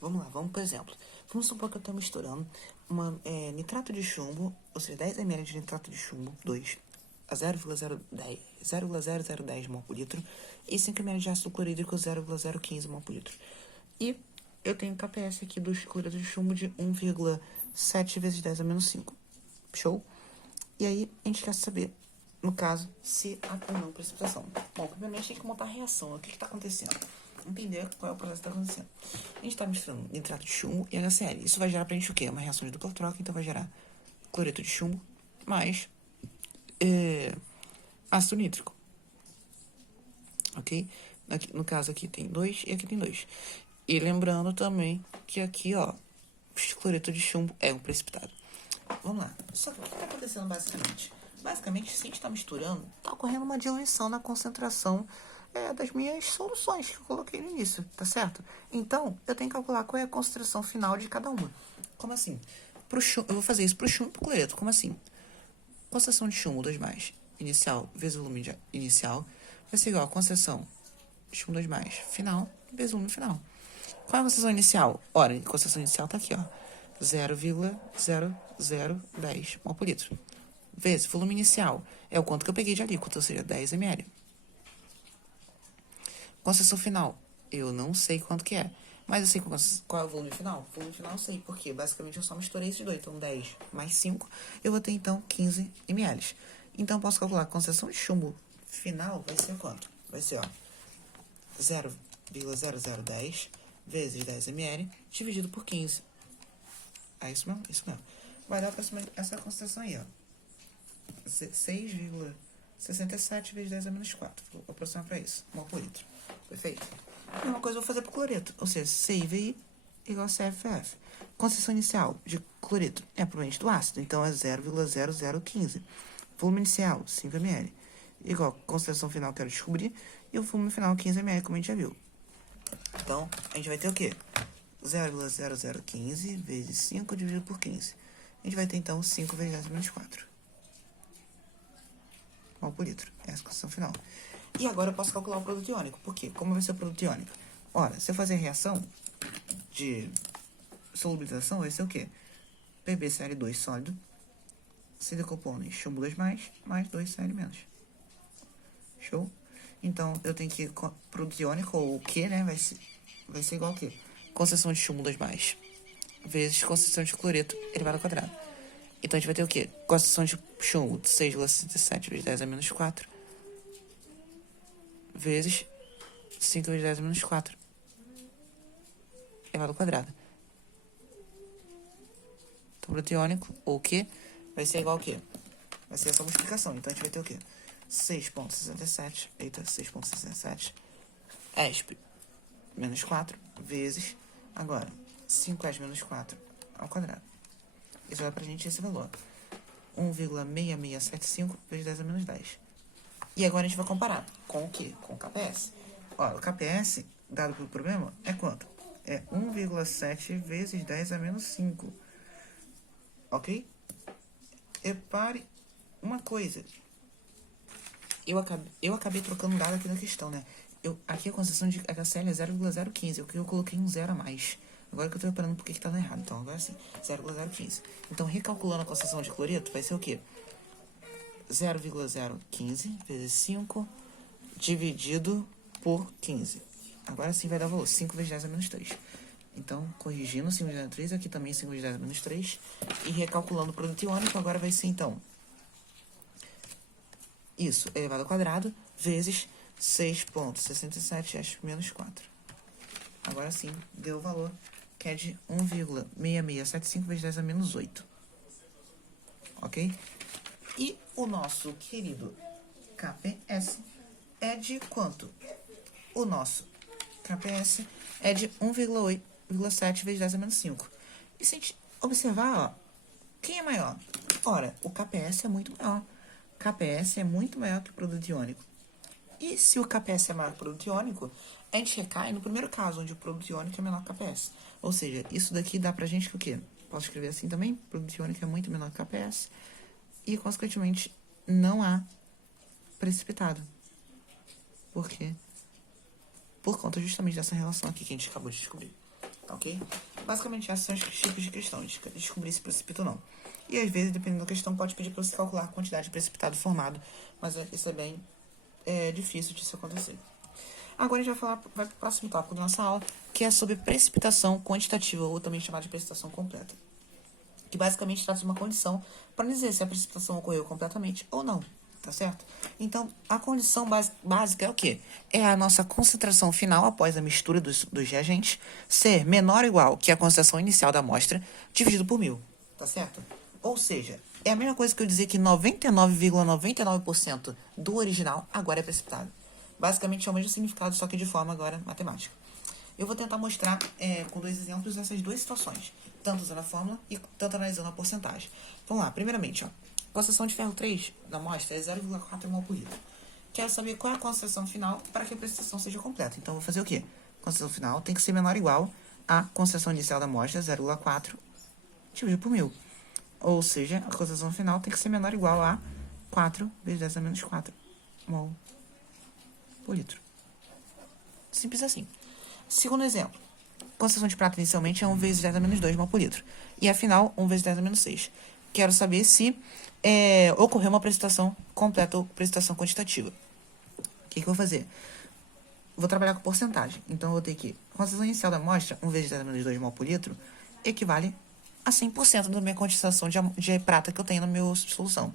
Vamos lá, vamos por exemplo. Vamos supor que eu estou misturando nitrato de chumbo, ou seja, 10 ml de nitrato de chumbo, 2, a 0,0010 mol por litro, e 5 ml de ácido clorídrico, 0,015 mol por litro. E eu tenho KPS aqui dos cloretos de chumbo de 1,7 vezes 10 a menos 5. Show? E aí, a gente quer saber, no caso, se há ou não precipitação. Bom, primeiramente, tem que montar a reação. O que está acontecendo? Entender qual é o processo que está acontecendo. A gente está misturando nitrato de chumbo e HCl. Isso vai gerar pra gente o quê? Uma reação de dupla troca, então vai gerar cloreto de chumbo mais ácido nítrico. Ok? Aqui, no caso, aqui tem 2 e aqui tem 2. E lembrando também que aqui, ó, cloreto de chumbo é um precipitado. Vamos lá. Só que o que está acontecendo basicamente? Basicamente, se a gente está misturando, está ocorrendo uma diluição na concentração das minhas soluções que eu coloquei no início, tá certo? Então, eu tenho que calcular qual é a concentração final de cada uma. Como assim? Pro chumbo, eu vou fazer isso pro chumbo e pro cloreto. Como assim? Concentração de chumbo 2+, inicial, vezes o volume inicial, vai ser igual a concentração de chumbo 2+, final, vezes o volume final. Qual é a concentração inicial? Ora, a concentração inicial tá aqui, ó. 0,0010 mol por litro. Vezes volume inicial. É o quanto que eu peguei de alíquota, ou seja, 10 ml. Concentração final. Eu não sei quanto que é. Mas eu sei qual é o volume final. O volume final eu sei, porque basicamente eu só misturei esses dois. Então, 10 mais 5, eu vou ter, então, 15 ml. Então, eu posso calcular a concentração de chumbo final vai ser quanto? Vai ser, ó, 0,0010 vezes 10 ml dividido por 15. É isso mesmo? Isso mesmo. Vai dar essa concentração aí, ó. 6,67 vezes 10 a menos 4. Vou aproximar para isso. Mol por litro. Perfeito? A mesma coisa eu vou fazer para o cloreto. Ou seja, CIVI igual a CFF. Concentração inicial de cloreto é provavelmente do ácido. Então, é 0,0015. Volume inicial, 5 ml. Igual a concentração final que eu quero descobrir. E o volume final, 15 ml, como a gente já viu. Então, a gente vai ter o quê? 0,0015 vezes 5 dividido por 15. A gente vai ter, então, 5 vezes 10 a menos 4. Mol por litro. Essa é a concentração final. E agora eu posso calcular o produto iônico. Por quê? Como vai ser o produto iônico? Ora, se eu fazer a reação de solubilização, vai ser o quê? PbCl2 sólido se decompondo em chumbo 2+, mais 2Cl-. Show? Então, eu tenho que... Produto iônico, ou o Q, né? Vai ser igual a quê? Concentração de chumbo 2+, vezes concentração de cloreto elevado ao quadrado. Então, a gente vai ter o quê? Concentração de chumbo de 6,67 vezes 10 a menos 4, vezes 5 vezes 10 a menos 4, elevado ao quadrado. Então, produto iônico, ou o quê? Vai ser igual ao quê? Vai ser essa multiplicação. Então, a gente vai ter o quê? 6,67, eita, 6,67, ESP, menos 4, vezes, agora, 5S menos 4 ao quadrado. Isso vai pra gente esse valor. 1,6675 vezes 10 a menos 10. E agora a gente vai comparar com o quê? Com o KPS. Olha, o KPS, dado pelo problema, é quanto? É 1,7 vezes 10 a menos 5. Ok? Repare uma coisa. Eu acabei trocando dado aqui na questão, né? Aqui a concentração de HCl é 0,015. Eu coloquei um zero a mais. Agora que eu tô reparando por que tá dando errado. Então, agora sim, 0,015. Então, recalculando a concentração de cloreto, vai ser o quê? 0,015 vezes 5 dividido por 15. Agora sim vai dar valor. 5 vezes 10 a menos 3. Então, corrigindo, 5 vezes 10 a menos 3. Aqui também 5 vezes 10 a menos 3. E recalculando o produto iônico, agora vai ser, então, isso elevado ao quadrado vezes 6,67 ESP menos 4. Agora sim, deu o valor, que é de 1,6675 vezes 10 a menos 8. Ok? E o nosso querido KPS é de quanto? O nosso KPS é de 1,7 vezes 10 a menos 5. E se a gente observar, ó, quem é maior? Ora, o KPS é muito maior. KPS é muito maior que o produto iônico. E se o KPS é maior que o produto iônico, a gente recai no primeiro caso, onde o produto iônico é menor que o KPS. Ou seja, isso daqui dá pra gente que o quê? Posso escrever assim também? O produto iônico é muito menor que o KPS. E, consequentemente, não há precipitado. Por quê? Por conta justamente dessa relação aqui que a gente acabou de descobrir. ok? Basicamente, esses são os tipos de questões. Descobrir se precipita ou não. E às vezes, dependendo da questão, pode pedir para você calcular a quantidade de precipitado formado, mas isso é bem difícil disso acontecer. Agora a gente vai para o próximo tópico da nossa aula, que é sobre precipitação quantitativa, ou também chamada de precipitação completa. Que basicamente trata de uma condição para dizer se a precipitação ocorreu completamente ou não, tá certo? Então, a condição básica é o quê? É a nossa concentração final após a mistura dos reagentes ser menor ou igual que a concentração inicial da amostra dividido por 1000, tá certo? Ou seja, é a mesma coisa que eu dizer que 99,99% do original agora é precipitado. Basicamente é o mesmo significado, só que de forma agora matemática. Eu vou tentar mostrar com 2 exemplos essas duas situações, tanto usando a fórmula e tanto analisando a porcentagem. Vamos lá, primeiramente, concentração de ferro 3 da amostra é 0,4 mol por litro. Quero saber qual é a concentração final para que a precipitação seja completa. Então, vou fazer o quê? A concentração final tem que ser menor ou igual à concentração inicial da amostra, 0,4 dividido por 1000. Ou seja, a concentração final tem que ser menor ou igual a 4 vezes 10 a menos 4 mol por litro. Simples assim. Segundo exemplo, concentração de prata inicialmente é 1 vezes 10 a menos 2 mol por litro. E afinal, 1 vezes 10 a menos 6. Quero saber se ocorreu uma precipitação completa ou precipitação quantitativa. O que eu vou fazer? Vou trabalhar com porcentagem. Então, eu vou ter que a concentração inicial da amostra, 1 vezes 10 a menos 2 mol por litro, equivale a 100% da minha concentração de prata que eu tenho na minha solução.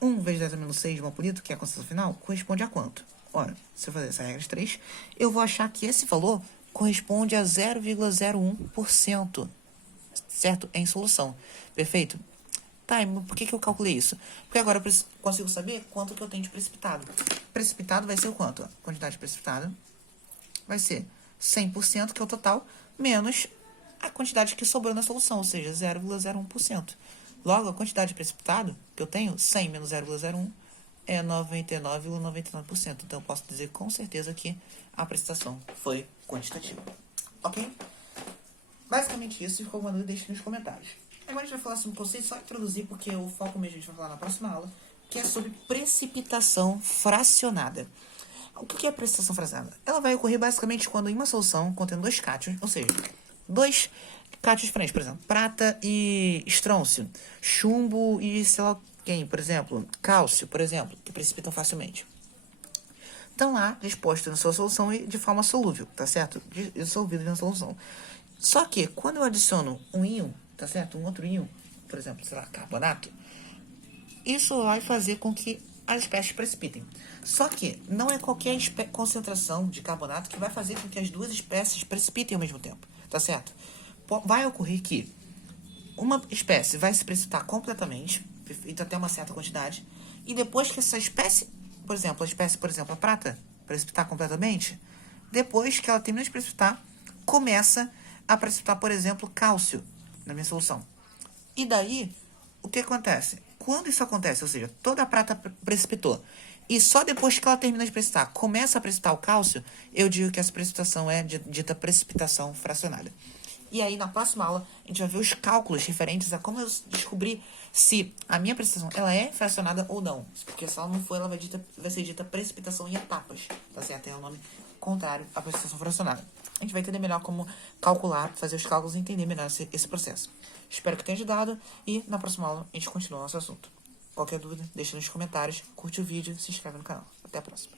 1 vezes 10 a menos 6 mol por litro, que é a concentração final, corresponde a quanto? Ora, se eu fazer essa regra de 3, eu vou achar que esse valor corresponde a 0,01%, certo? Em solução. Perfeito? Tá, mas por que eu calculei isso? Porque agora eu consigo saber quanto que eu tenho de precipitado. Precipitado vai ser o quanto? A quantidade de precipitado vai ser 100%, que é o total, menos a quantidade que sobrou na solução, ou seja, 0,01%. Logo, a quantidade de precipitado que eu tenho, 100 menos 0,01, é 99,99%. Então, eu posso dizer com certeza que a precipitação foi quantitativa. Ok? Basicamente isso. Se ficou alguma dúvida, deixe nos comentários. Agora a gente vai falar sobre um conceito, só introduzir, porque o foco mesmo a gente vai falar na próxima aula, que é sobre precipitação fracionada. O que é precipitação fracionada? Ela vai ocorrer basicamente quando em uma solução contendo 2 cátions, ou seja, 2 cátions diferentes, por exemplo, prata e estrôncio, chumbo e sei lá quem, por exemplo, cálcio, por exemplo, que precipitam facilmente. Estão lá dispostos na sua solução e de forma solúvel, tá certo? Dissolvidos na solução. Só que quando eu adiciono um íon, tá certo? Um outro íon, por exemplo, sei lá, carbonato, isso vai fazer com que as espécies precipitem. Só que não é qualquer concentração de carbonato que vai fazer com que as duas espécies precipitem ao mesmo tempo, tá certo? Vai ocorrer que uma espécie vai se precipitar completamente, feito até uma certa quantidade, e depois que essa espécie, por exemplo, a prata, precipitar completamente, depois que ela termina de precipitar, começa a precipitar, por exemplo, cálcio na minha solução. E daí, o que acontece? Quando isso acontece, ou seja, toda a prata precipitou, e só depois que ela termina de precipitar, começa a precipitar o cálcio, eu digo que essa precipitação é dita precipitação fracionada. E aí, na próxima aula, a gente vai ver os cálculos referentes a como eu descobrir se a minha precipitação ela é fracionada ou não. Porque se ela não for, ela vai ser dita precipitação em etapas, tá certo? É o nome contrário à precipitação fracionada. A gente vai entender melhor como calcular, fazer os cálculos e entender melhor esse processo. Espero que tenha ajudado e na próxima aula a gente continua o nosso assunto. Qualquer dúvida, deixa nos comentários, curte o vídeo e se inscreve no canal. Até a próxima.